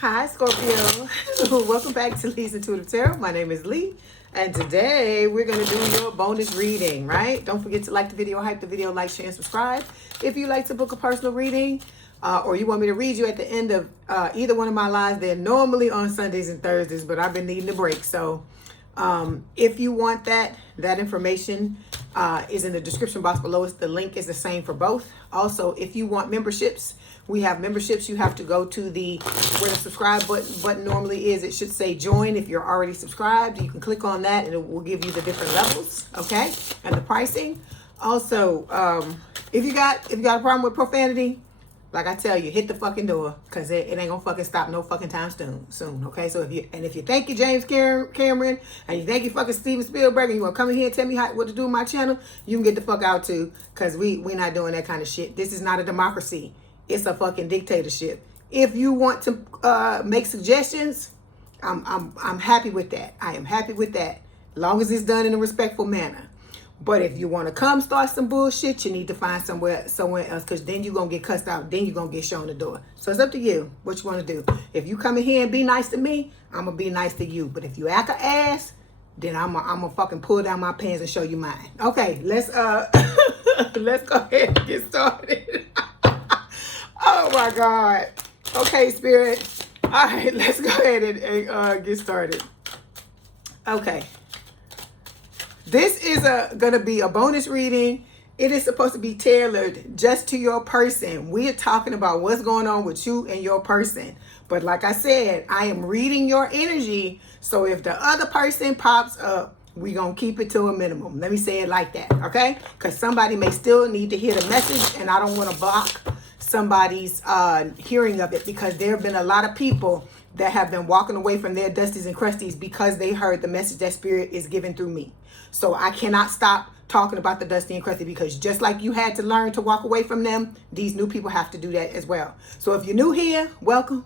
Hi, Scorpio. Welcome back to Leigh's Intuitive Tarot. My name is Leigh, and today we're going to do your bonus reading, right? Don't forget to like the video, hype the video, like, share, and subscribe. If you like to book a personal reading, or you want me to read you at the end of either one of my lives, they're normally on Sundays and Thursdays, but I've been needing a break. So if you want that information is in the description box below. The link is the same for both. Also, if you want memberships, we have memberships. You have to go to where the subscribe button normally is. It should say join. If you're already subscribed, you can click on that and it will give you the different levels, okay, and the pricing. Also, if you got a problem with profanity, like I tell you, hit the fucking door, because it ain't gonna fucking stop no fucking time soon, okay? So if you think you're James Cameron and you think you're fucking Steven Spielberg and you wanna come in here and tell me what to do with my channel, you can get the fuck out too, because we're not doing that kind of shit. This is not a democracy. It's a fucking dictatorship. If you want to make suggestions, I'm happy with that. I am happy with that, as long as it's done in a respectful manner. But if you want to come start some bullshit, you need to find somewhere else, because then you're going to get cussed out. Then you're going to get shown the door. So it's up to you what you want to do. If you come in here and be nice to me, I'm going to be nice to you. But if you act an ass, then I'm going to fucking pull down my pants and show you mine. Okay, let's let's go ahead and get started. Oh my God. Okay, Spirit. All right, let's go ahead and get started. Okay. This is going to be a bonus reading. It is supposed to be tailored just to your person. We are talking about what's going on with you and your person. But like I said, I am reading your energy. So if the other person pops up, we're going to keep it to a minimum. Let me say it like that, okay? Because somebody may still need to hear the message, and I don't want to block somebody's hearing of it, because there have been a lot of people that have been walking away from their dusties and crusties because they heard the message that Spirit is giving through me. So I cannot stop talking about the dusty and crusty, because just like you had to learn to walk away from them, these new people have to do that as well. So if you're new here, welcome.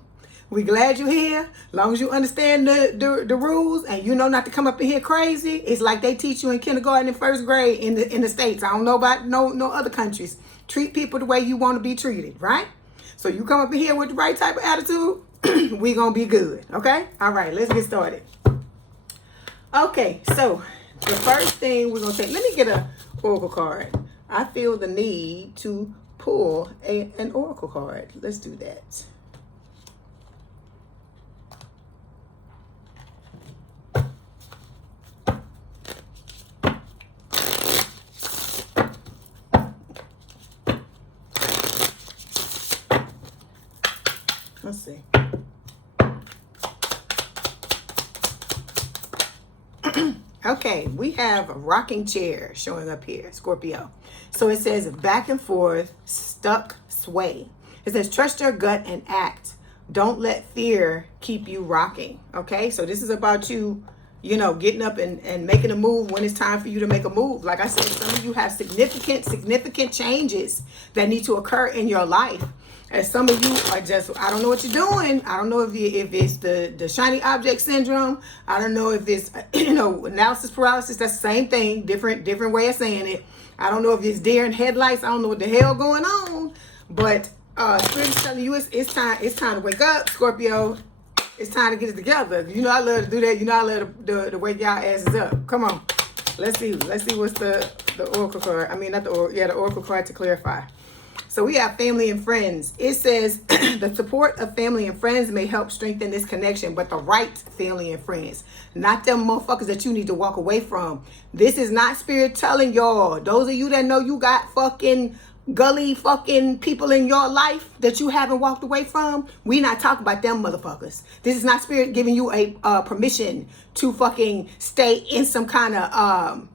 We're glad you're here. As long as you understand the rules and you know not to come up in here crazy. It's like they teach you in kindergarten and first grade in the States. I don't know about no other countries. Treat people the way you want to be treated, right? So you come up in here with the right type of attitude, we're going to be good, okay? All right, let's get started. Okay, so the first thing we're going to take, let me get an oracle card. I feel the need to pull an oracle card. Let's do that. Let's see. Okay, we have a rocking chair showing up here, Scorpio. So it says back and forth, stuck, sway. It says trust your gut and act. Don't let fear keep you rocking. Okay, so this is about you, getting up and making a move when it's time for you to make a move. Like I said, some of you have significant changes that need to occur in your life. And some of you are just, I don't know what you're doing. I don't know if it's the shiny object syndrome. I don't know if it's, analysis paralysis. That's the same thing, different way of saying it. I don't know if it's deer in headlights. I don't know what the hell going on. But Spirit is telling you it's time to wake up, Scorpio. It's time to get it together. You know I love to do that. You know I love to wake y'all asses up. Come on. Let's see what's the oracle card. I mean, not the oracle. Yeah, the oracle card to clarify. So we have family and friends. It says the support of family and friends may help strengthen this connection, but the right family and friends, not them motherfuckers that you need to walk away from. This is not Spirit telling y'all. Those of you that know you got fucking gully fucking people in your life that you haven't walked away from, we not talking about them motherfuckers. This is not Spirit giving you a permission to fucking stay in some kind of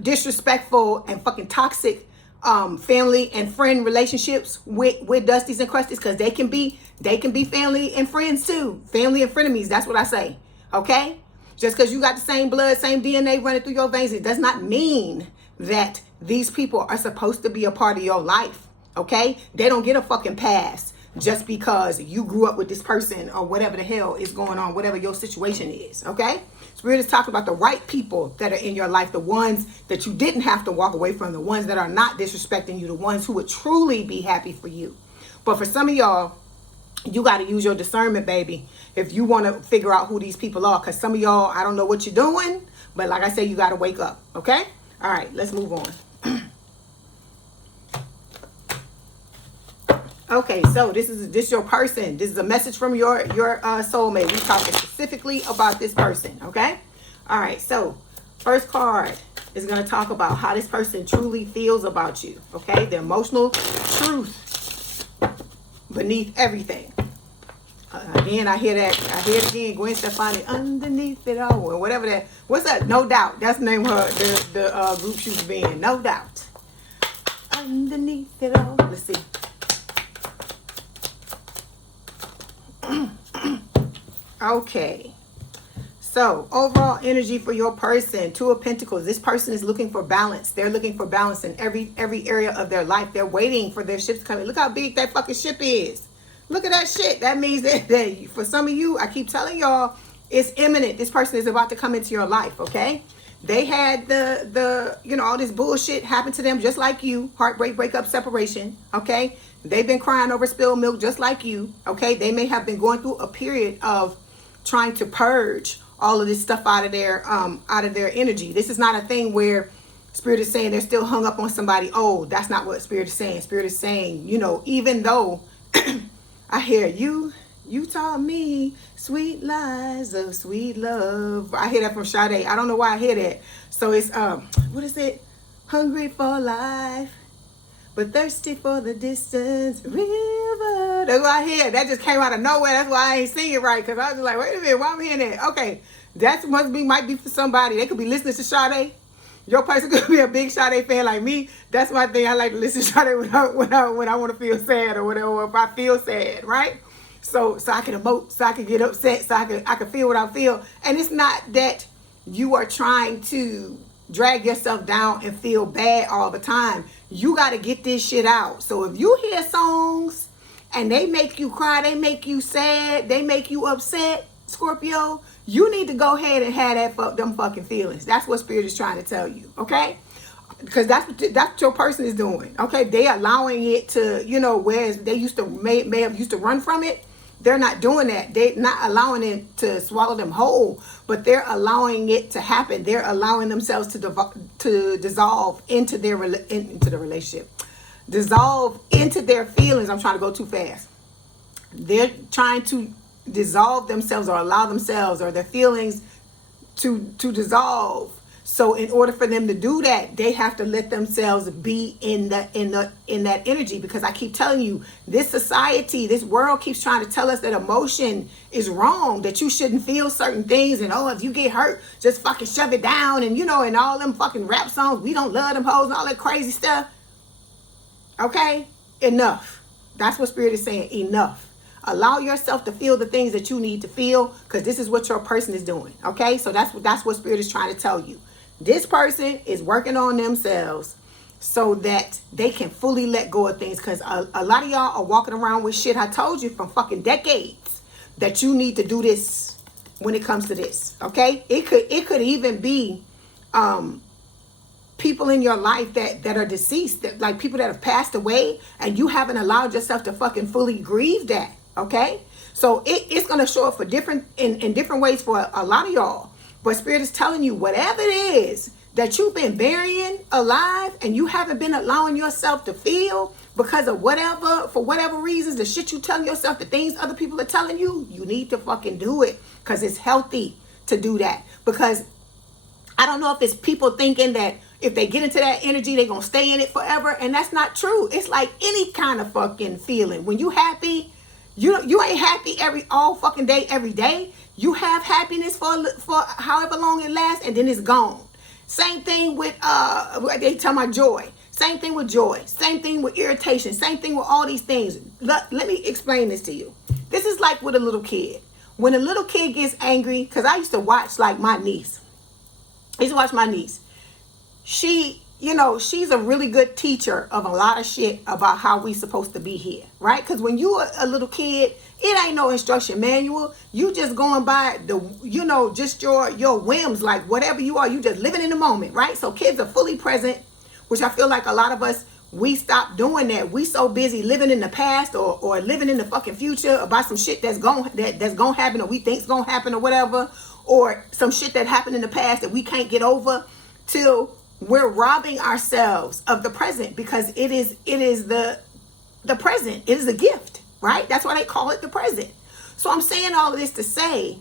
disrespectful and fucking toxic family and friend relationships with dusties and crusties, because they can be family and friends too. Family and frenemies, that's what I say. Okay? Just because you got the same blood, same DNA running through your veins, it does not mean that these people are supposed to be a part of your life. Okay? They don't get a fucking pass just because you grew up with this person or whatever the hell is going on, whatever your situation is. Okay? Spirit is talking about the right people that are in your life, the ones that you didn't have to walk away from, the ones that are not disrespecting you, the ones who would truly be happy for you. But for some of y'all, You got to use your discernment, baby, if you want to figure out who these people are. Because some of y'all, I don't know what you're doing, but like I said, you got to wake up, okay? All right, let's move on. Okay, so this is your person. This is a message from your soulmate. We're talking specifically about this person, okay? All right, so first card is going to talk about how this person truly feels about you, okay? The emotional truth beneath everything. Again, I hear that. I hear it again. Gwen Stefani, underneath it all, or whatever that. What's that? No Doubt. That's the name of her, the group she was being. No Doubt. Underneath it all. Let's see. Okay. So, overall energy for your person, Two of Pentacles. This person is looking for balance. They're looking for balance in every area of their life. They're waiting for their ships to come in. Look how big that fucking ship is. Look at that shit. That means that for some of you, I keep telling y'all, it's imminent. This person is about to come into your life, okay? They had the all this bullshit happen to them just like you. Heartbreak, breakup, separation, okay? They've been crying over spilled milk just like you, okay? They may have been going through a period of trying to purge all of this stuff out of their energy. This is not a thing where Spirit is saying they're still hung up on somebody. Oh, that's not what Spirit is saying. Spirit is saying, even though I hear you taught me sweet lies of sweet love. I hear that from Sade. I don't know why I hear that. So it's what is it? Hungry for life, but thirsty for the distance river. That's what I hear. That just came out of nowhere. That's why I ain't singing right, because I was just like, wait a minute, why am I hearing that? Okay, that might be for somebody. They could be listening to Sade. Your person could be a big Sade fan like me. That's my thing. I like to listen to Sade when I want to feel sad or whatever. Or if I feel sad, right? So I can emote, so I can get upset, so I can feel what I feel. And it's not that you are trying to drag yourself down and feel bad all the time. You got to get this shit out. So if you hear songs and they make you cry, they make you sad, they make you upset, Scorpio, you need to go ahead and have them fucking feelings. That's what Spirit is trying to tell you, okay? Because that's what your person is doing, okay? They allowing it to, whereas they may have used to run from it. They're not doing that. They're not allowing it to swallow them whole, but they're allowing it to happen. They're allowing themselves to dissolve into the relationship, dissolve into their feelings. I'm trying to go too fast. They're trying to dissolve themselves or allow themselves or their feelings to dissolve. So in order for them to do that, they have to let themselves be in that energy, because I keep telling you, this society, this world keeps trying to tell us that emotion is wrong, that you shouldn't feel certain things, and if you get hurt, just fucking shove it down, and and all them fucking rap songs, we don't love them hoes and all that crazy stuff. Okay? Enough. That's what Spirit is saying. Enough. Allow yourself to feel the things that you need to feel, because this is what your person is doing. Okay? So that's what Spirit is trying to tell you. This person is working on themselves so that they can fully let go of things, because a lot of y'all are walking around with shit I told you from fucking decades that you need to do this when it comes to this. Okay? It could even be people in your life that are deceased, that, like people that have passed away, and you haven't allowed yourself to fucking fully grieve that. Okay? So it's going to show up for in different ways for a lot of y'all. But Spirit is telling you, whatever it is that you've been burying alive and you haven't been allowing yourself to feel because of for whatever reasons, the shit you telling yourself, the things other people are telling you, you need to fucking do it, because it's healthy to do that. Because I don't know if it's people thinking that if they get into that energy, they're going to stay in it forever. And that's not true. It's like any kind of fucking feeling. When you happy, you ain't happy all fucking day, every day. You have happiness for however long it lasts, and then it's gone. Same thing with they tell my joy. Same thing with joy. Same thing with irritation. Same thing with all these things. Let me explain this to you. This is like with a little kid. When a little kid gets angry, because I used to watch like my niece. I used to watch my niece. She, she's a really good teacher of a lot of shit about how we supposed to be here, right? Because when you are a little kid, it ain't no instruction manual. You just going by just your whims, like whatever you are, you just living in the moment, right? So kids are fully present, which I feel like a lot of us, we stop doing that. We so busy living in the past or living in the fucking future about some shit that's gonna happen, or we think's gonna happen, or whatever, or some shit that happened in the past that we can't get over, till we're robbing ourselves of the present, because it is the present. It is a gift, right? That's why they call it the present. So I'm saying all of this to say,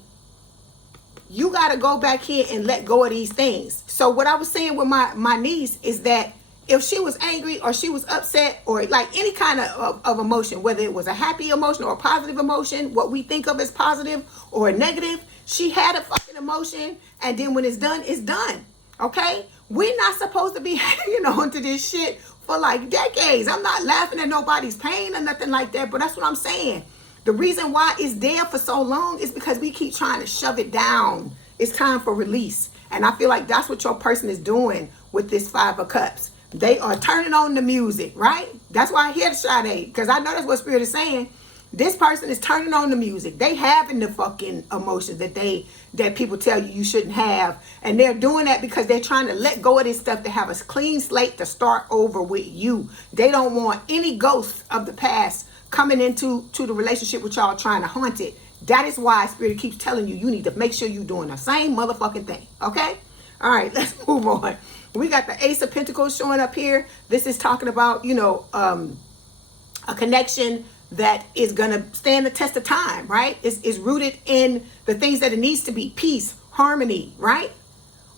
you got to go back here and let go of these things. So what I was saying with my niece is that if she was angry or she was upset or like any kind of emotion, whether it was a happy emotion or a positive emotion, what we think of as positive or negative, she had a fucking emotion, and then when it's done, it's done. Okay? We're not supposed to be hanging on to this shit for like decades. I'm not laughing at nobody's pain or nothing like that, but that's what I'm saying. The reason why it's there for so long is because we keep trying to shove it down. It's time for release. And I feel like that's what your person is doing with this Five of Cups. They are turning on the music, right? That's why I hear the Sade, because I know that's what Spirit is saying. This person is turning on the music. They having the fucking emotions that people tell you shouldn't have. And they're doing that because they're trying to let go of this stuff to have a clean slate to start over with you. They don't want any ghosts of the past coming into the relationship with y'all, trying to haunt it. That is why Spirit keeps telling you, you need to make sure you're doing the same motherfucking thing. Okay? All right, let's move on. We got the Ace of Pentacles showing up here. This is talking about, a connection that is going to stand the test of time, right? It's rooted in the things that it needs to be: peace, harmony, right?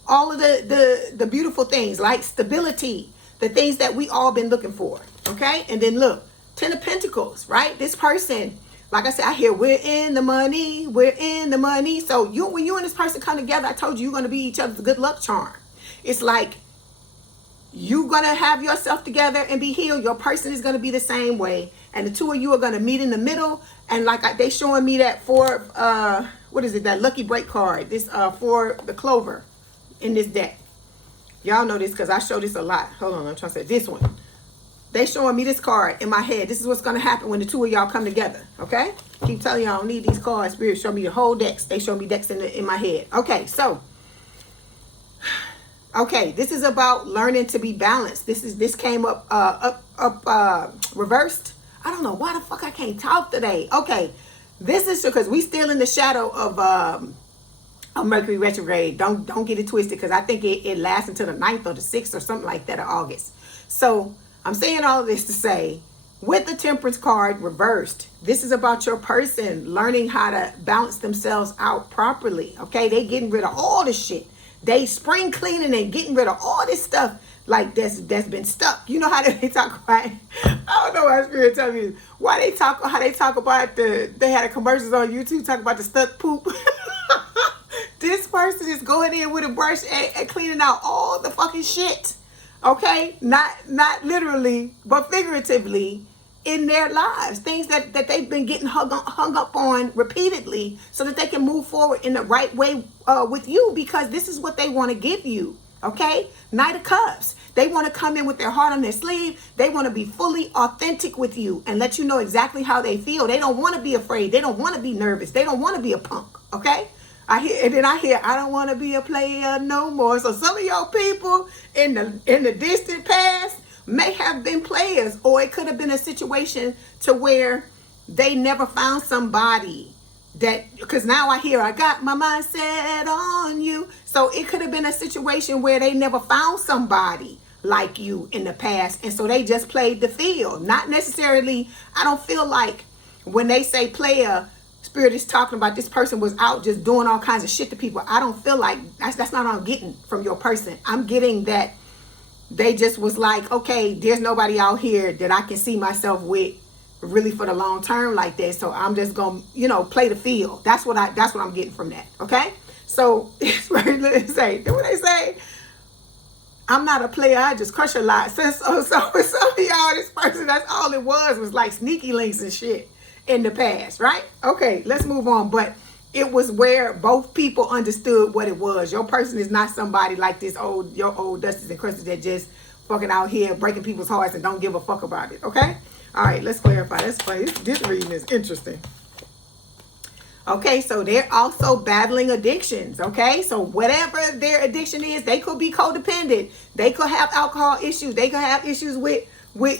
All of the beautiful things like stability, the things that we all been looking for, okay? And then look, Ten of Pentacles, right? This person, like I said, I hear we're in the money, we're in the money. So when you and this person come together, I told you you're going to be each other's good luck charm. It's like you're going to have yourself together and be healed. Your person is going to be the same way. And the two of you are going to meet in the middle. And like they showing me that for, that lucky break card. This for the clover in this deck. Y'all know this because I show this a lot. Hold on, I'm trying to say this one. They showing me this card in my head. This is what's going to happen when the two of y'all come together. Okay? Keep telling y'all I don't need these cards. Spirit show me the whole decks. They show me decks in my head. Okay, so. Okay, this is about learning to be balanced. This came up reversed. I don't know why the fuck I can't talk today. Okay, this is because we still in the shadow of Mercury retrograde. Don't get it twisted, because I think it lasts until the 9th or the 6th or something like that of August. So I'm saying all of this to say, with the Temperance card reversed, this is about your person learning how to balance themselves out properly. Okay, they getting rid of all this shit. They spring cleaning and getting rid of all this stuff like that's been stuck. You know how they talk about it? I don't know why Spirit tell me how they talk about they had a commercials on YouTube talking about the stuck poop. This person is going in with a brush and cleaning out all the fucking shit. Okay? Not literally, but figuratively in their lives. Things that they've been getting hung up on repeatedly so that they can move forward in the right way with you, because this is what they want to give you. Okay? Knight of Cups. They want to come in with their heart on their sleeve. They want to be fully authentic with you and let you know exactly how they feel. They don't want to be afraid. They don't want to be nervous. They don't want to be a punk. Okay? I hear, I don't want to be a player no more. So some of your people in the distant past may have been players, or it could have been a situation to where they never found somebody that, because now I hear, I got my mind set on you. So it could have been a situation where they never found somebody like you in the past, and so they just played the field. Not necessarily, I don't feel like when they say player, Spirit is talking about this person was out just doing all kinds of shit to people. I don't feel like that's not what I'm getting from your person. I'm getting that they just was like, okay, there's nobody out here that I can see myself with really for the long term like that. So I'm just gonna, play the field. That's what I'm getting from that. Okay. So it's what they say. I'm not a player. I just crush a lot. So with some of y'all, this person, that's all it was like sneaky links and shit in the past, right? Okay, let's move on. But it was where both people understood what it was. Your person is not somebody like your old Dusties and Crystals that just fucking out here breaking people's hearts and don't give a fuck about it. Okay? All right, let's clarify. That's funny. This reading is interesting. Okay, so they're also battling addictions. Okay, so whatever their addiction is, they could be codependent. They could have alcohol issues. They could have issues with with,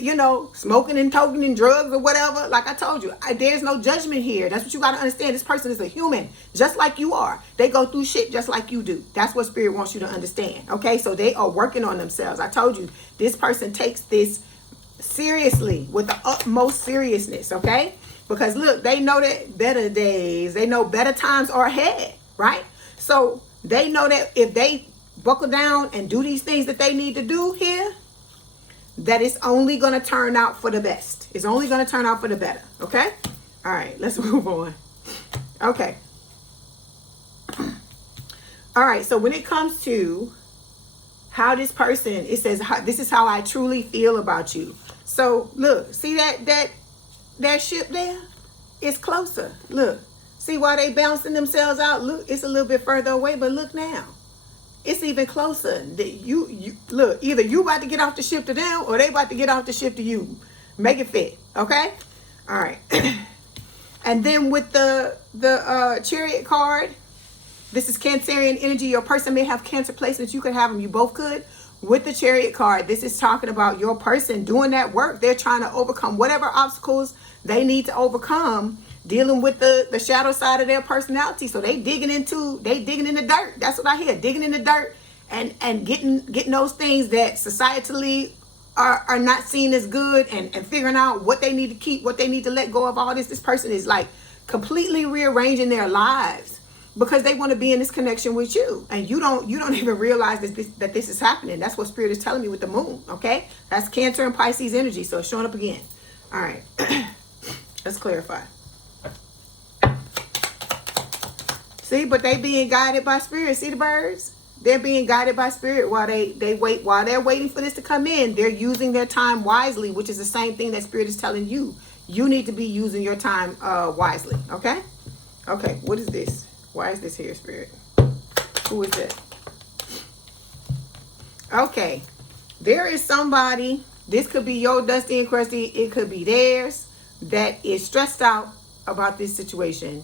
smoking and toking and drugs or whatever. Like I told you, there's no judgment here. That's what you got to understand. This person is a human, just like you are. They go through shit just like you do. That's what Spirit wants you to understand. Okay, so they are working on themselves. I told you, this person takes this seriously, with the utmost seriousness. Okay, because look, they know that better days, they know better times are ahead, right? So they know that if they buckle down and do these things that they need to do here, that it's only going to turn out for the best. It's only going to turn out for the better. Okay? All right, let's move on. Okay. All right, so when it comes to how this person, it says, this is how I truly feel about you. So look, see that ship there? It's closer. Look, see why they bouncing themselves out? Look, it's a little bit further away, but look now. It's even closer. You look, either you about to get off the ship to them or they about to get off the ship to you. Make it fit, okay? All right. And then with the Chariot card, this is Cancerian energy. Your person may have Cancer placements. You could have them. You both could. With the Chariot card, this is talking about your person doing that work. They're trying to overcome whatever obstacles they need to overcome, dealing with the shadow side of their personality. So they digging in the dirt. That's what I hear. Digging in the dirt and getting those things that societally are not seen as good, and figuring out what they need to keep, what they need to let go of. All this person is like completely rearranging their lives because they want to be in this connection with you, and you don't even realize that this is happening. That's what Spirit is telling me with the moon. Okay, that's Cancer and Pisces energy. So it's showing up again. All right. Let's clarify. See, but they being guided by Spirit. See the birds? They're being guided by Spirit while they wait. While they're waiting for this to come in, they're using their time wisely, which is the same thing that Spirit is telling you. You need to be using your time wisely. Okay? Okay, what is this? Why is this here, Spirit? Who is that? Okay. There is somebody, this could be your Dusty and Crusty, it could be theirs, that is stressed out about this situation.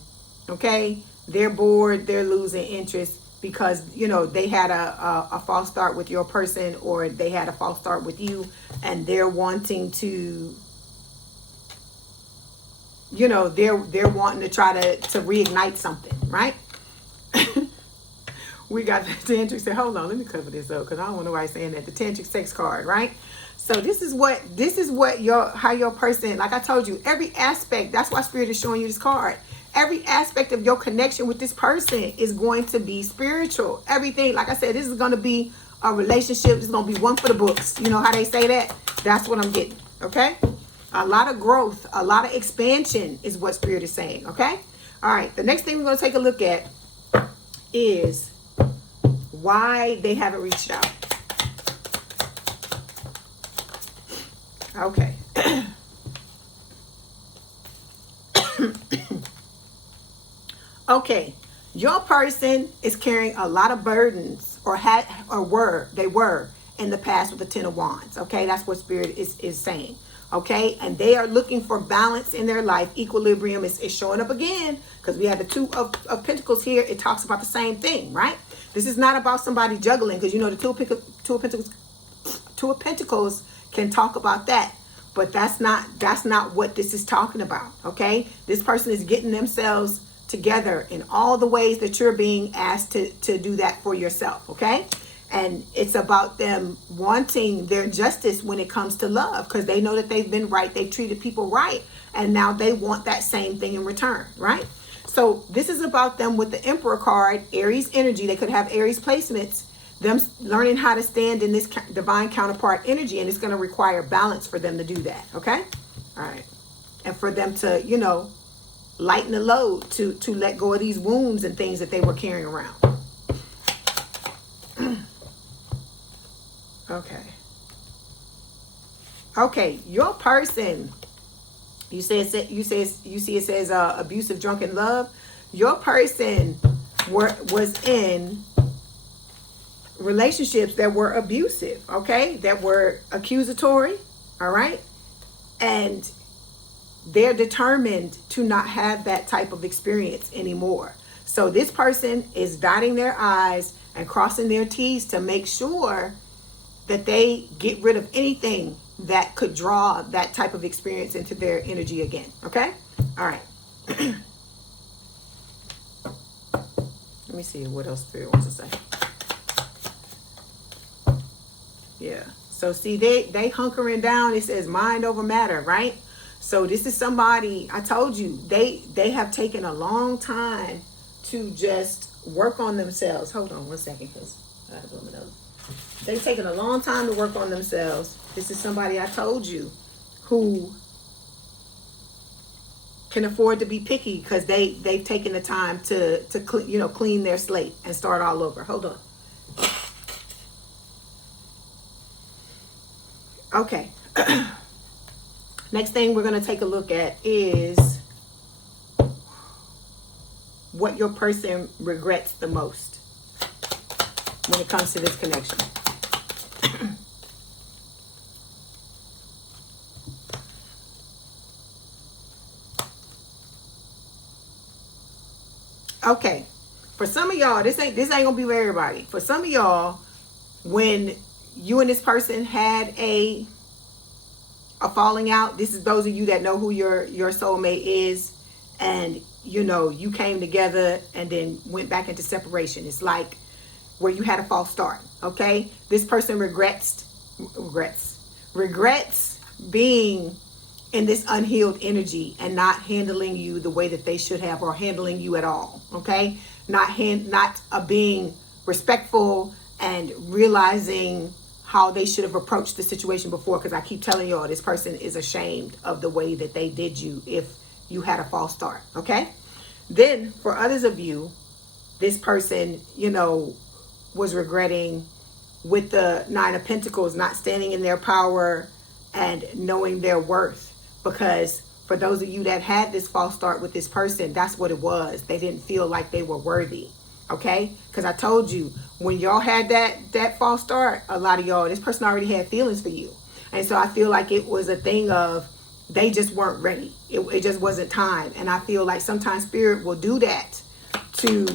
Okay? They're bored, they're losing interest because, they had a false start with your person, or they had a false start with you, and they're wanting to, they're wanting to try to reignite something, right? We got the tantric say, hold on, let me cover this up because I don't want nobody saying that. The tantric sex card, right? So this is what how your person, like I told you, every aspect, that's why Spirit is showing you this card. Every aspect of your connection with this person is going to be spiritual. Everything, like I said, this is going to be a relationship. This is going to be one for the books. You know how they say that? That's what I'm getting, okay? A lot of growth, a lot of expansion is what Spirit is saying, okay? All right, the next thing we're going to take a look at is why they haven't reached out. Okay. Okay, your person is carrying a lot of burdens, or were in the past with the Ten of Wands. Okay, that's what Spirit is saying. Okay, and they are looking for balance in their life. Equilibrium is showing up again because we have the Two of Pentacles here. It talks about the same thing, right? This is not about somebody juggling, because Two of Pentacles can talk about that, but that's not what this is talking about. Okay, this person is getting themselves together in all the ways that you're being asked to do that for yourself. Okay, and it's about them wanting their justice when it comes to love, because they know that they've been right, they've treated people right, and now they want that same thing in return, right? So this is about them with the Emperor card, Aries energy. They could have Aries placements, them learning how to stand in this divine counterpart energy, and it's going to require balance for them to do that. Okay, all right, and for them to lighten the load, to let go of these wounds and things that they were carrying around. Okay, your person, you see it says abusive drunken love. Your person was in relationships that were abusive, okay, that were accusatory, all right, and they're determined to not have that type of experience anymore. So this person is dotting their I's and crossing their T's to make sure that they get rid of anything that could draw that type of experience into their energy again. Okay? All right. Let me see what else Spirit wants to say. Yeah. So see, they hunkering down. It says mind over matter, right? So this is somebody, I told you, they have taken a long time to just work on themselves. Hold on one second, because I have to blow my nose. They've taken a long time to work on themselves. This is somebody, I told you, who can afford to be picky because they've taken the time to clean their slate and start all over. Hold on. Okay. Next thing we're going to take a look at is what your person regrets the most when it comes to this connection. Okay, for some of y'all, this ain't gonna be for everybody. For some of y'all, when you and this person had a falling out, this is those of you that know who your soulmate is, and you came together and then went back into separation. It's like where you had a false start. Okay, this person regrets being in this unhealed energy and not handling you the way that they should have, or handling you at all. Okay, not being respectful and realizing how they should have approached the situation before. Because I keep telling y'all, this person is ashamed of the way that they did you if you had a false start. Okay, then for others of you, this person was regretting with the Nine of Pentacles, not standing in their power and knowing their worth. Because for those of you that had this false start with this person, that's what it was. They didn't feel like they were worthy. Okay? Because I told you, when y'all had that false start, a lot of y'all, this person already had feelings for you. And so I feel like it was a thing of they just weren't ready. It just wasn't time. And I feel like sometimes Spirit will do that to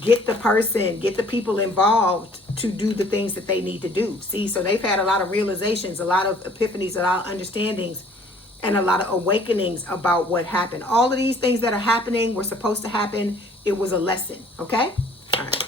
get the people involved to do the things that they need to do. See, so they've had a lot of realizations, a lot of epiphanies, a lot of understandings, and a lot of awakenings about what happened. All of these things that are happening were supposed to happen. It was a lesson. Okay? All right.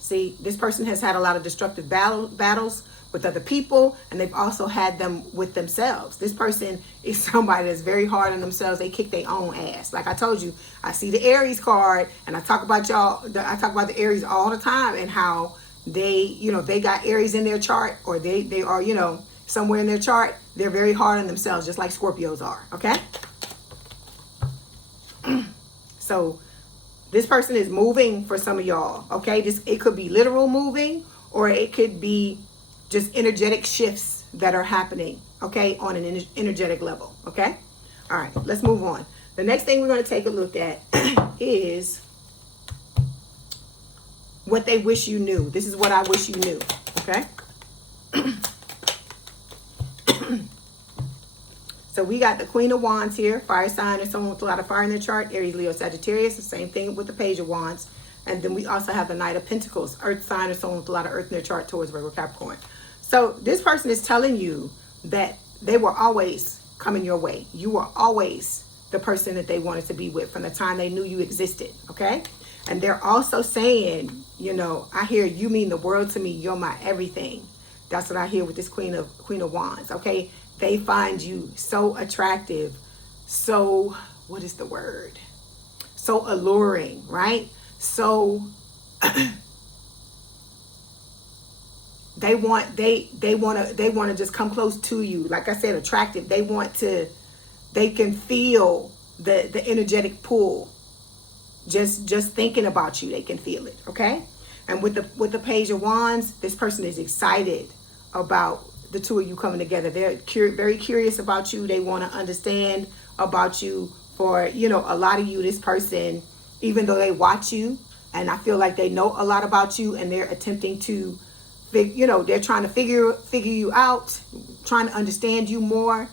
See, this person has had a lot of destructive battles with other people, and they've also had them with themselves. This person is somebody that's very hard on themselves. They kick their own ass. Like I told you, I see the Aries card, and I talk about I talk about the Aries all the time, and how they got Aries in their chart, or they are, somewhere in their chart. They're very hard on themselves, just like Scorpios are. Okay? So this person is moving for some of y'all. Okay? It could be literal moving, or it could be just energetic shifts that are happening, okay, on an energetic level. Okay? All right, let's move on. The next thing we're going to take a look at is what they wish you knew. This is what I wish you knew. Okay? So we got the Queen of Wands here, fire sign, or someone with a lot of fire in their chart, Aries, Leo, Sagittarius. The same thing with the Page of Wands. And then we also have the Knight of Pentacles, earth sign, or someone with a lot of earth in their chart, towards Virgo, Capricorn. So this person is telling you that they were always coming your way. You were always the person that they wanted to be with from the time they knew you existed. Okay? And they're also saying, I hear you mean the world to me. You're my everything. That's what I hear with this Queen of Wands. Okay? They find you so attractive, so, what is the word? So alluring, right? So they want to just come close to you. Like I said, attractive. They can feel the energetic pull. Just thinking about you, they can feel it. Okay? And with the Page of Wands, this person is excited about the two of you coming together. They're very curious about you. They want to understand about you. For a lot of you, this person, even though they watch you, and I feel like they know a lot about you, and they're attempting to, they're trying to figure you out, trying to understand you more.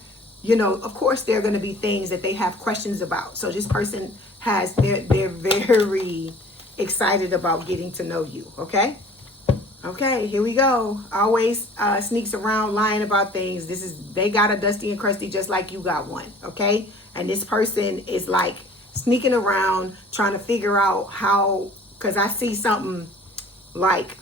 Of course, there are going to be things that they have questions about. So this person they're very excited about getting to know you. Okay? Okay, here we go. Always sneaks around lying about things. They got a dusty and crusty just like you got one, okay? And this person is like sneaking around trying to figure out how, because I see something like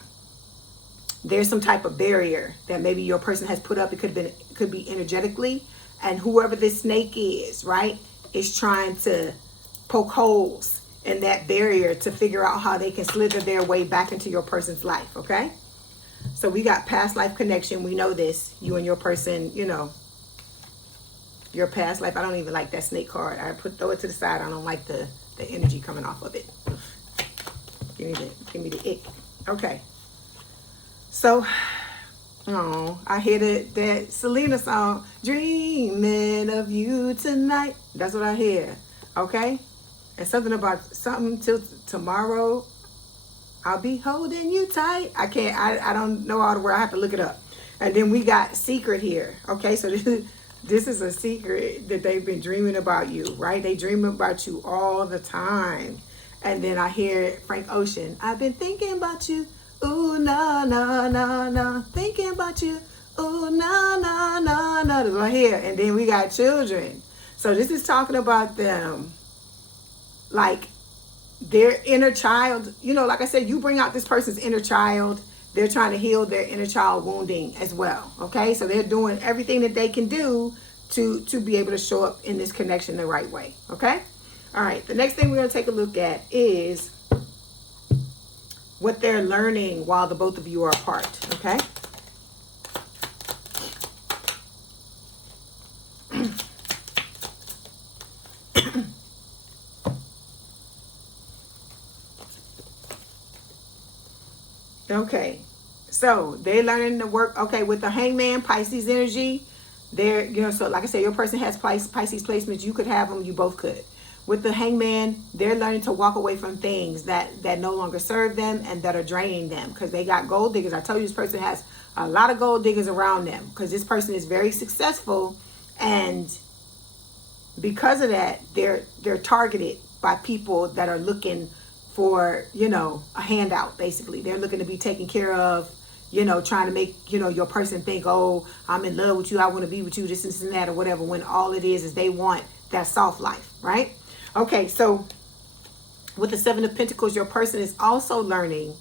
there's some type of barrier that maybe your person has put up. It could be energetically, and whoever this snake is, right, is trying to poke holes in that barrier to figure out how they can slither their way back into your person's life, okay? So we got past life connection. We know this. You and your person, you know, your past life. I don't even like that snake card. Throw it to the side. I don't like the energy coming off of it. Give me the ick. Okay. So, oh, I hear that Selena song, Dreaming of You Tonight. That's what I hear. Okay? And something about something till tomorrow. I'll be holding you tight. I don't know all the words. I have to look it up. And then we got secret here. Okay, so this is a secret that they've been dreaming about you, right? They dream about you all the time. And then I hear Frank Ocean. I've been thinking about you. Ooh, na, na, na, na. Thinking about you. Ooh, na, na, na, na. That's what I hear. And then we got children. So this is talking about them. Like their inner child, you know, like I said, you bring out this person's inner child. They're trying to heal their inner child wounding as well. Okay, so they're doing everything that they can do to be able to show up in this connection the right way. Okay, all right. The next thing we're going to take a look at is what they're learning while the both of you are apart. Okay. Okay, so they're learning to work, okay, with the Hangman, Pisces energy. They're, you know, so like I said, your person has Pisces placements. You could have them, you both could. With the Hangman, they're learning to walk away from things that no longer serve them and that are draining them, because they got gold diggers. I told you this person has a lot of gold diggers around them, because this person is very successful, and because of that, they're targeted by people that are looking for, you know, a handout. Basically, they're looking to be taken care of, you know, trying to make, you know, your person think, oh, I'm in love with you, I want to be with you, this and that, or whatever, when all it is they want that soft life, right? Okay, so with the Seven of Pentacles, your person is also learning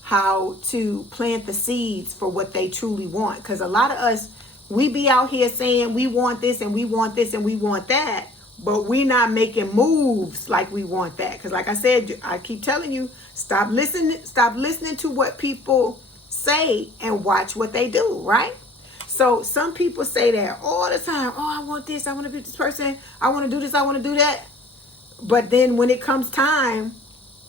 how to plant the seeds for what they truly want, because a lot of us, we be out here saying we want this and we want this and we want that, but we not making moves like we want that. Because like I said, I keep telling you, stop listening to what people say and watch what they do, right? So some people say that all the time. Oh, I want this, I want to be this person, I want to do this, I want to do that. But then when it comes time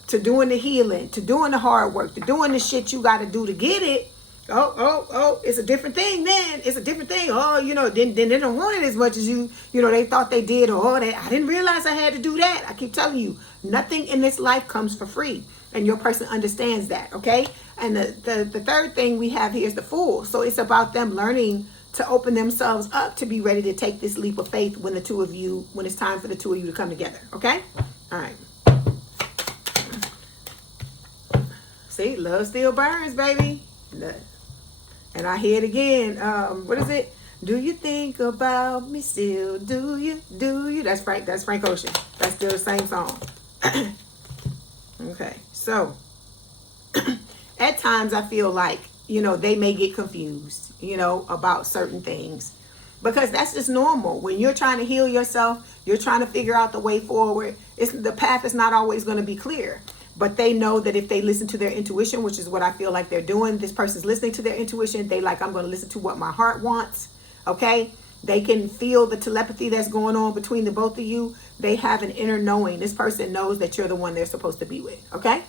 to doing the healing, to doing the hard work, to doing the shit you got to do to get it, oh, it's a different thing then. It's a different thing. Oh, you know, then they don't want it as much as you know, they thought they did. Or I didn't realize I had to do that. I keep telling you, nothing in this life comes for free. And your person understands that, okay? And the third thing we have here is the Fool. So it's about them learning to open themselves up to be ready to take this leap of faith when it's time for the two of you to come together, okay? All right. See, love still burns, baby. And I hear it again. What is it? Do you think about me still? Do you? That's Frank Ocean. That's still the same song. Okay, so at times I feel like, you know, they may get confused, you know, about certain things, because that's just normal. When you're trying to heal yourself, you're trying to figure out the way forward. The path is not always going to be clear. But they know that if they listen to their intuition, which is what I feel like they're doing, this person's listening to their intuition. They like, I'm going to listen to what my heart wants. Okay. They can feel the telepathy that's going on between the both of you. They have an inner knowing. This person knows that you're the one they're supposed to be with. Okay.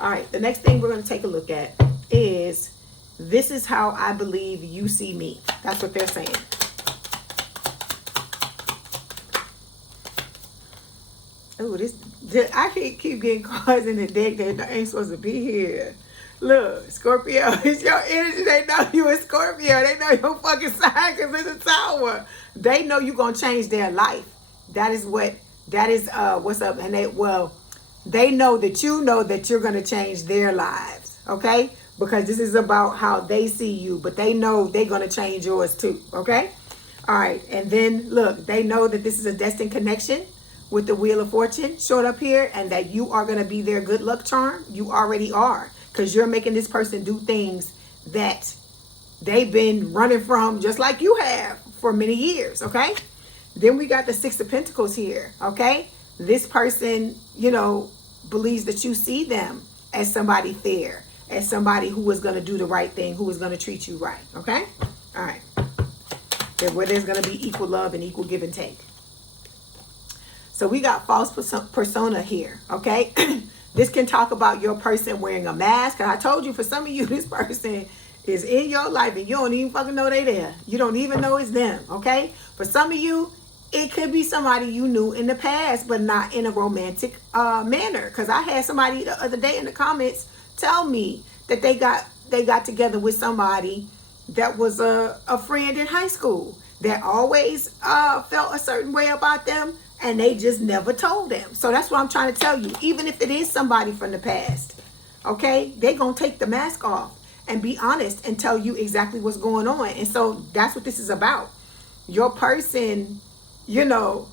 All right. The next thing we're going to take a look at is, this is how I believe you see me. That's what they're saying. Oh, I keep getting cards in the deck that ain't supposed to be here. Look, Scorpio, it's your energy. They know you a Scorpio. They know your fucking sign because it's a tower. They know you're going to change their life. That is what's up. And they know that you know that you're going to change their lives. Okay? because this is about how they see you, but they know they're going to change yours too. Okay. All right. And then look, they know that this is a destined connection with the Wheel of Fortune showed up here, and that you are going to be their good luck charm. You already are, because you're making this person do things that they've been running from, just like you have for many years. Okay. Then we got the Six of Pentacles here. Okay. This person, you know, believes that you see them as somebody fair, as somebody who is going to do the right thing, who is going to treat you right. Okay. All right. Where there's going to be equal love and equal give and take. So we got false persona here. Okay. This can talk about your person wearing a mask. And I told you, for some of you, this person is in your life and you don't even fucking know they there. You don't even know it's them. Okay. For some of you, it could be somebody you knew in the past, but not in a romantic manner. Because I had somebody the other day in the comments tell me that they got together with somebody that was a friend in high school that always felt a certain way about them, and they just never told them. So that's what I'm trying to tell you. Even if it is somebody from the past, okay, they're going to take the mask off and be honest and tell you exactly what's going on. And so that's what this is about. Your person, you know,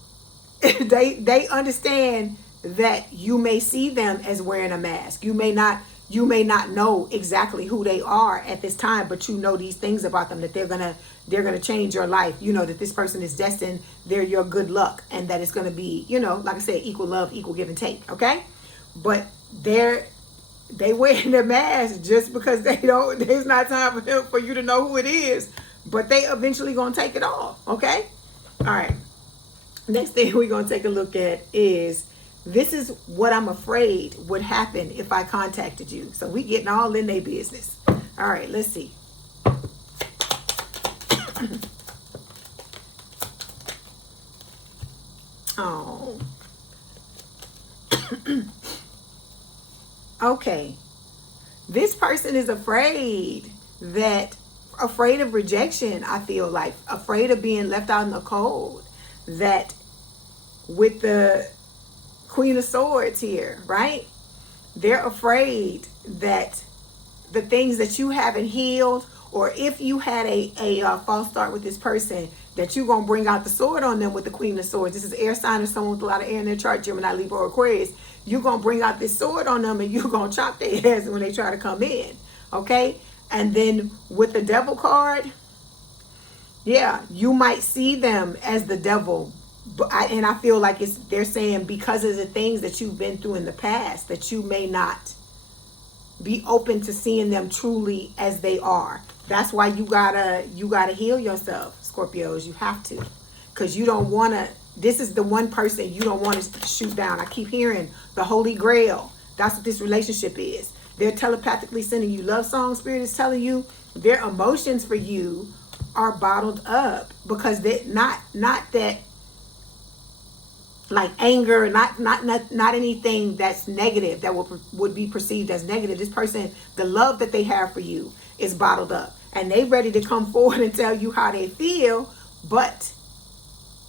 they understand that you may see them as wearing a mask. You may not know exactly who they are at this time, but you know these things about them, that they're gonna change your life. You know that this person is destined, they're your good luck, and that it's gonna be, you know, like I said, equal love, equal give and take. Okay, but they wearing their mask just because they don't. There's not time for you to know who it is, but they eventually gonna take it off. Okay, all right. Next thing we're gonna take a look at is, this is what I'm afraid would happen if I contacted you. So we getting all in their business. All right, let's see. Oh. Okay. This person is afraid of rejection, I feel like. Afraid of being left out in the cold. That with the Queen of Swords here, right? They're afraid that the things that you haven't healed, or if you had a false start with this person, that you're going to bring out the sword on them with the Queen of Swords. This is air sign or someone with a lot of air in their chart, Gemini, Libra, or Aquarius. You're going to bring out this sword on them and you're going to chop their heads when they try to come in. Okay? And then with the Devil card, yeah, you might see them as the devil. And I feel like they're saying because of the things that you've been through in the past, that you may not be open to seeing them truly as they are. That's why you gotta heal yourself, Scorpios. You have to, because you don't want to. This is the one person you don't want to shoot down. I keep hearing the Holy Grail. That's what this relationship is. They're telepathically sending you love songs. Spirit is telling you their emotions for you are bottled up, because they're not that. Like anger, not anything that's negative that would be perceived as negative. This person, the love that they have for you is bottled up, and they ready to come forward and tell you how they feel, but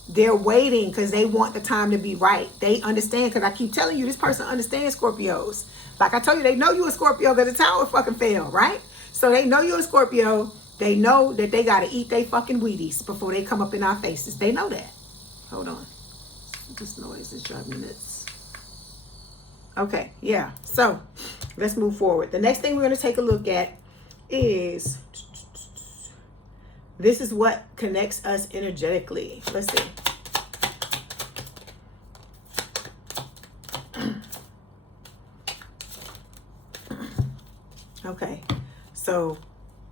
they're waiting because they want the time to be right. They understand, because I keep telling you, this person understands Scorpios. Like I told you, they know you a Scorpio because the tower fucking fell, right? So they know you're a Scorpio. They know that they got to eat they fucking Wheaties before they come up in our faces. They know that. Hold on. This noise is driving me nuts. Okay, yeah. So let's move forward. The next thing we're going to take a look at is, this is what connects us energetically. Let's see. Okay, so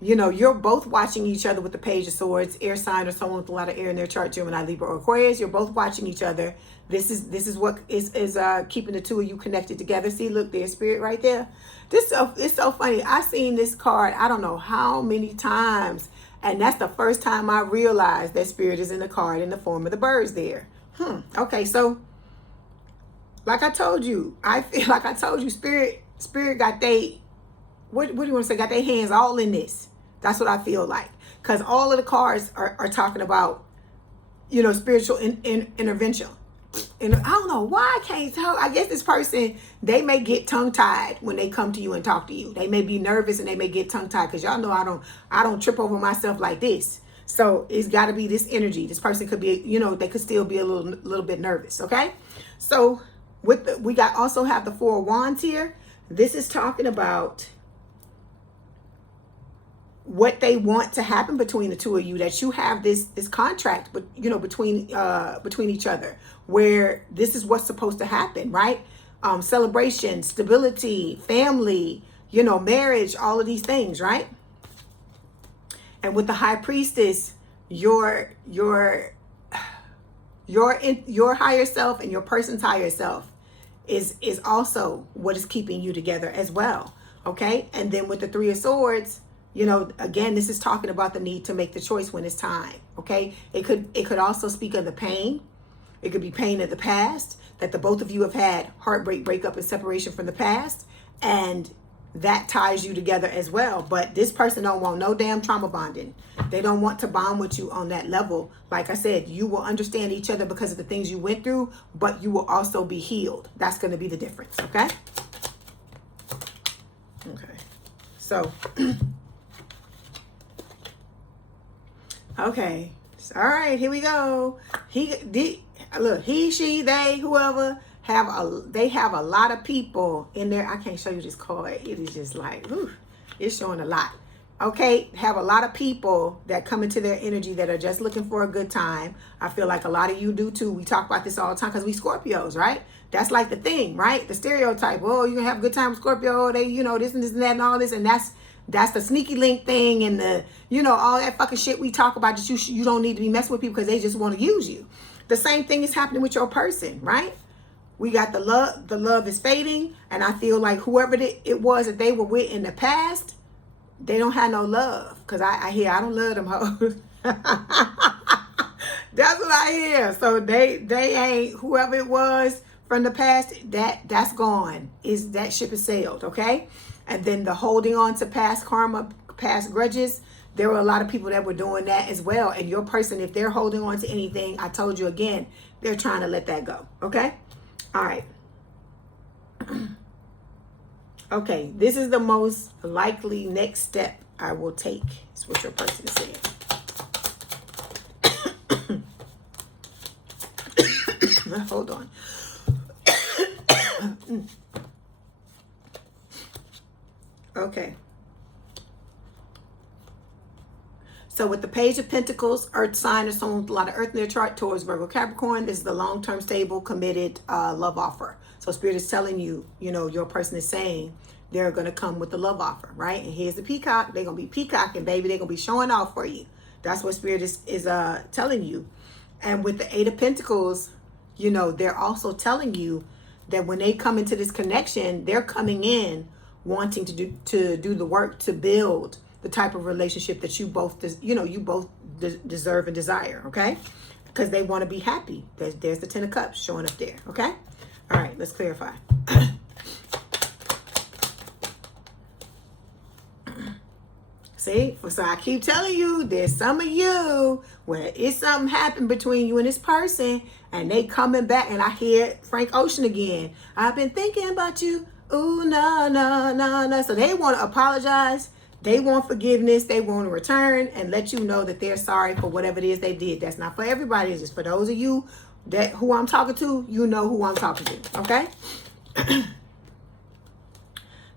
you know, you're both watching each other with the Page of Swords, air sign or someone with a lot of air in their chart, Gemini, Libra, or Aquarius. You're both watching each other. This is what is keeping the two of you connected together. See, look, there's Spirit right there. It's so funny. I've seen this card I don't know how many times, and that's the first time I realized that Spirit is in the card in the form of the birds there. Okay, so like I told you, Spirit got what do you want to say? Got their hands all in this. That's what I feel like. Because all of the cards are talking about, you know, spiritual intervention. and I don't know why I can't tell. I guess this person, they may get tongue-tied when they come to you and talk to you. They may be nervous and they may get tongue-tied because y'all know I don't trip over myself like this. So it's got to be this energy. This person could be, you know, they could still be a little bit nervous. Okay. So we also have the Four of Wands here. This is talking about what they want to happen between the two of you, that you have this contract, but you know, between each other, where this is what's supposed to happen, right? Celebration, stability, family, you know, marriage, all of these things, right? And with the High Priestess, your higher self and your person's higher self is also what is keeping you together as well. Okay. And then with the Three of Swords, you know, again, this is talking about the need to make the choice when it's time. Okay. It could also speak of the pain. It could be pain of the past, that the both of you have had heartbreak, breakup, and separation from the past. And that ties you together as well. But this person don't want no damn trauma bonding. They don't want to bond with you on that level. Like I said, you will understand each other because of the things you went through, but you will also be healed. That's going to be the difference. Okay. Okay. So, okay. All right, here we go. Look, he, she, they, whoever they have a lot of people in there. I can't show you this card. It is just like, whew, it's showing a lot. Okay, have a lot of people that come into their energy that are just looking for a good time. I feel like a lot of you do too. We talk about this all the time because we Scorpios, right? That's like the thing, right? The stereotype. Oh, you're gonna have a good time with Scorpio. They, you know, this and that and all this, and that's the sneaky link thing, and the, you know, all that fucking shit we talk about that you don't need to be messing with people because they just want to use you. The same thing is happening with your person, right? We got the love is fading, and I feel like whoever it was that they were with in the past, they don't have no love, because I hear I don't love them hoes. That's what I hear. So they ain't, whoever it was from the past, that's gone. That ship has sailed, okay? And then the holding on to past karma, past grudges, there were a lot of people that were doing that as well. And your person, if they're holding on to anything, I told you again, they're trying to let that go, okay? All right. Okay, this is the most likely next step I will take. Is what your person said. Hold on. Okay. So with the Page of Pentacles, Earth sign or someone with a lot of Earth in their chart, Taurus, Virgo, Capricorn, this is the long-term, stable, committed love offer. So Spirit is telling you, you know, your person is saying they're going to come with the love offer, right? And here's the peacock. They're going to be peacocking, baby. They're going to be showing off for you. That's what Spirit is telling you. And with the Eight of Pentacles, you know, they're also telling you that when they come into this connection, they're coming in wanting to do the work to build the type of relationship that you both deserve and desire, okay? Because they want to be happy. There's the Ten of Cups showing up there, okay? All right, let's clarify. See, so I keep telling you, there's some of you where it's something happened between you and this person, and they coming back, and I hear Frank Ocean again. I've been thinking about you. Ooh, no, no, no, no. So they want to apologize. They want forgiveness. They want to return and let you know that they're sorry for whatever it is they did. That's not for everybody. It's just for those of you who I'm talking to. You know who I'm talking to. Okay.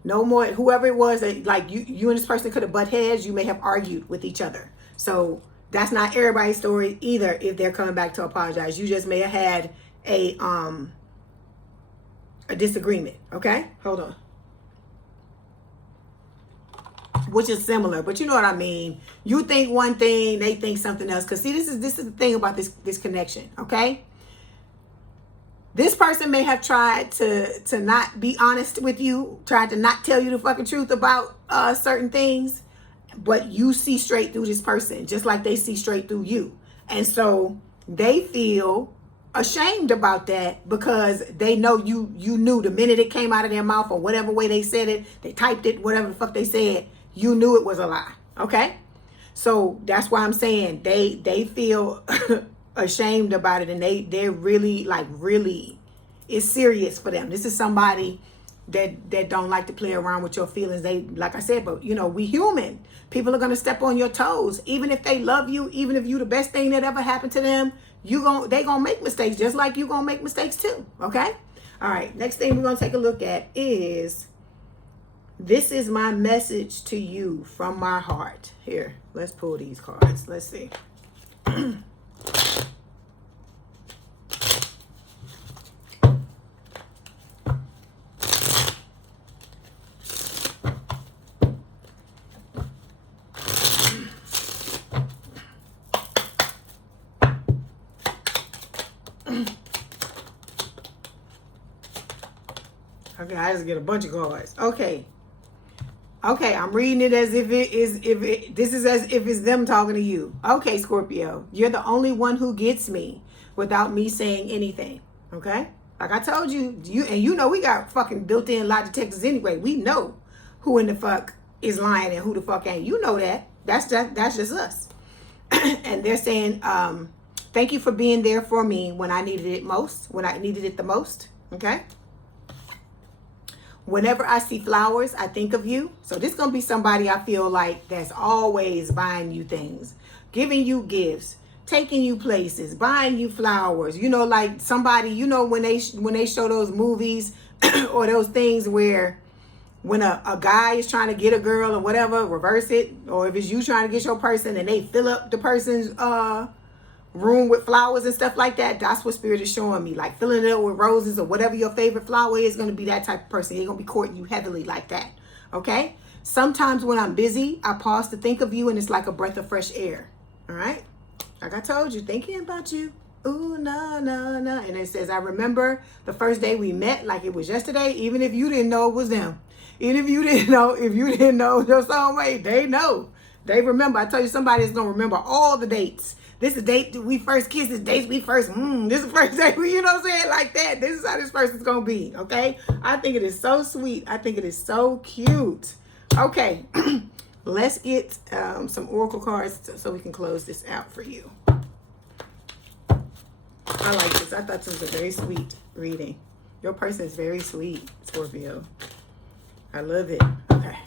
No more. Whoever it was that, like, you and this person could have butt heads. You may have argued with each other. So that's not everybody's story either. If they're coming back to apologize, you just may have had a disagreement. Okay. Hold on. Which is similar, but you know what I mean. You think one thing, they think something else. Because see, this is the thing about this connection, okay? This person may have tried to not be honest with you, tried to not tell you the fucking truth about certain things, but you see straight through this person, just like they see straight through you. And so they feel ashamed about that because they know you knew the minute it came out of their mouth, or whatever way they said it, they typed it, whatever the fuck they said, you knew it was a lie. Okay. So that's why I'm saying they feel ashamed about it, and they're really, like, really, it's serious for them. This is somebody that don't like to play around with your feelings. They, like I said, but you know, we human. People are gonna step on your toes, even if they love you, even if you the best thing that ever happened to them. They gonna make mistakes, just like you gonna make mistakes too. Okay. All right. Next thing we're gonna take a look at is, this is my message to you from my heart. Here, let's pull these cards. Let's see. Okay, I just get a bunch of cards. Okay, I'm reading it as if this is as if it's them talking to you. Okay, Scorpio, you're the only one who gets me without me saying anything. Okay, like I told you, you know we got fucking built-in lie detectors anyway. We know who in the fuck is lying and who the fuck ain't. You know that. That's just us. And they're saying, thank you for being there for me when I needed it most, when I needed it the most. Okay. Whenever I see flowers, I think of you. So this is going to be somebody I feel like that's always buying you things, giving you gifts, taking you places, buying you flowers. You know, like somebody, you know, when they show those movies or those things where when a guy is trying to get a girl or whatever, reverse it. Or if it's you trying to get your person and they fill up the person's room with flowers and stuff like that. That's what Spirit is showing me, like filling it up with roses or whatever your favorite flower is. Going to be that type of person. They're going to be courting you heavily like that. Okay. Sometimes when I'm busy, I pause to think of you, and it's like a breath of fresh air. All right. Like I told you, thinking about you. Ooh, no. And it says, I remember the first day we met like it was yesterday, even if you didn't know it was them. Even if you didn't know your soulmate, they know. They remember. I tell you, somebody is going to remember all the dates. This is the date we first kissed. This date we first, this is the first day, you know what I'm saying? Like that. This is how this person's going to be, okay? I think it is so sweet. I think it is so cute. Okay, let's get some oracle cards so we can close this out for you. I like this. I thought this was a very sweet reading. Your person is very sweet, Scorpio. I love it. Okay.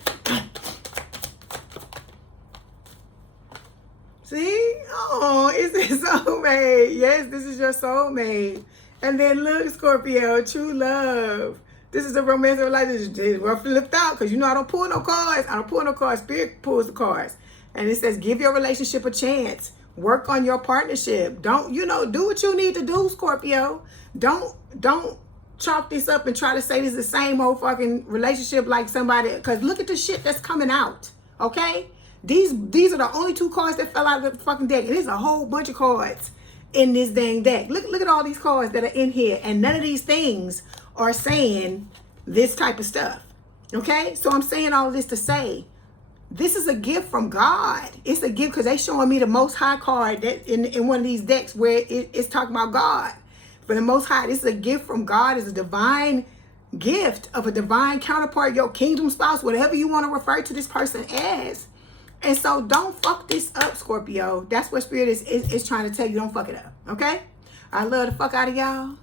See? Oh, it's his soulmate. Yes, this is your soulmate. And then look, Scorpio, true love. This is a romantic relationship. We're flipped out because, you know, I don't pull no cards. I don't pull no cards. Spirit pulls the cards. And it says, give your relationship a chance. Work on your partnership. Don't, you know, do what you need to do, Scorpio. Don't chalk this up and try to say this is the same old fucking relationship like somebody. Because look at the shit that's coming out. Okay? These are the only two cards that fell out of the fucking deck. And there's a whole bunch of cards in this dang deck. Look at all these cards that are in here. And none of these things are saying this type of stuff. Okay? So I'm saying all this to say, this is a gift from God. It's a gift because they showing me the Most High card that in one of these decks where it's talking about God. For the Most High, this is a gift from God. It's a divine gift of a divine counterpart, your kingdom spouse, whatever you want to refer to this person as. And so don't fuck this up, Scorpio. That's what Spirit is trying to tell you. Don't fuck it up, okay? I love the fuck out of y'all.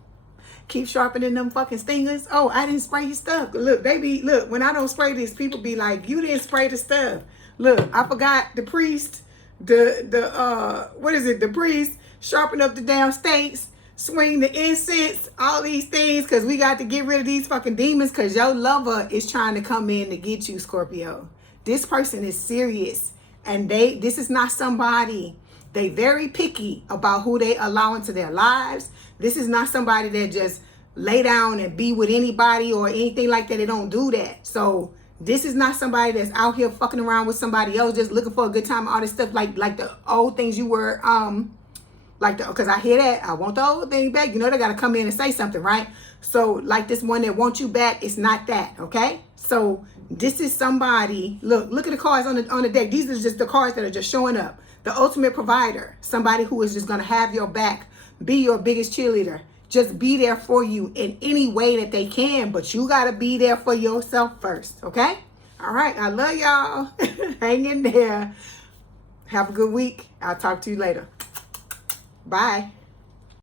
Keep sharpening them fucking stingers. Oh, I didn't spray your stuff. Look, baby, look, when I don't spray this, people be like, you didn't spray the stuff. Look, I forgot the priest, what is it? The priest sharpen up the damn stakes, swing the incense, all these things, because we got to get rid of these fucking demons because your lover is trying to come in to get you, Scorpio. This person is serious, and this is not somebody. They very picky about who they allow into their lives. This is not somebody that just lay down and be with anybody or anything like that. They don't do that. So this is not somebody that's out here fucking around with somebody else, just looking for a good time, all this stuff like the old things you were, because I hear that. I want the old thing back. You know, they got to come in and say something, right? So like this one that wants you back, it's not that, okay? So this is somebody, look at the cards on the deck. These are just the cards that are just showing up. The ultimate provider, somebody who is just going to have your back, be your biggest cheerleader, just be there for you in any way that they can, but you got to be there for yourself first, okay? All right, I love y'all. Hang in there. Have a good week. I'll talk to you later. Bye.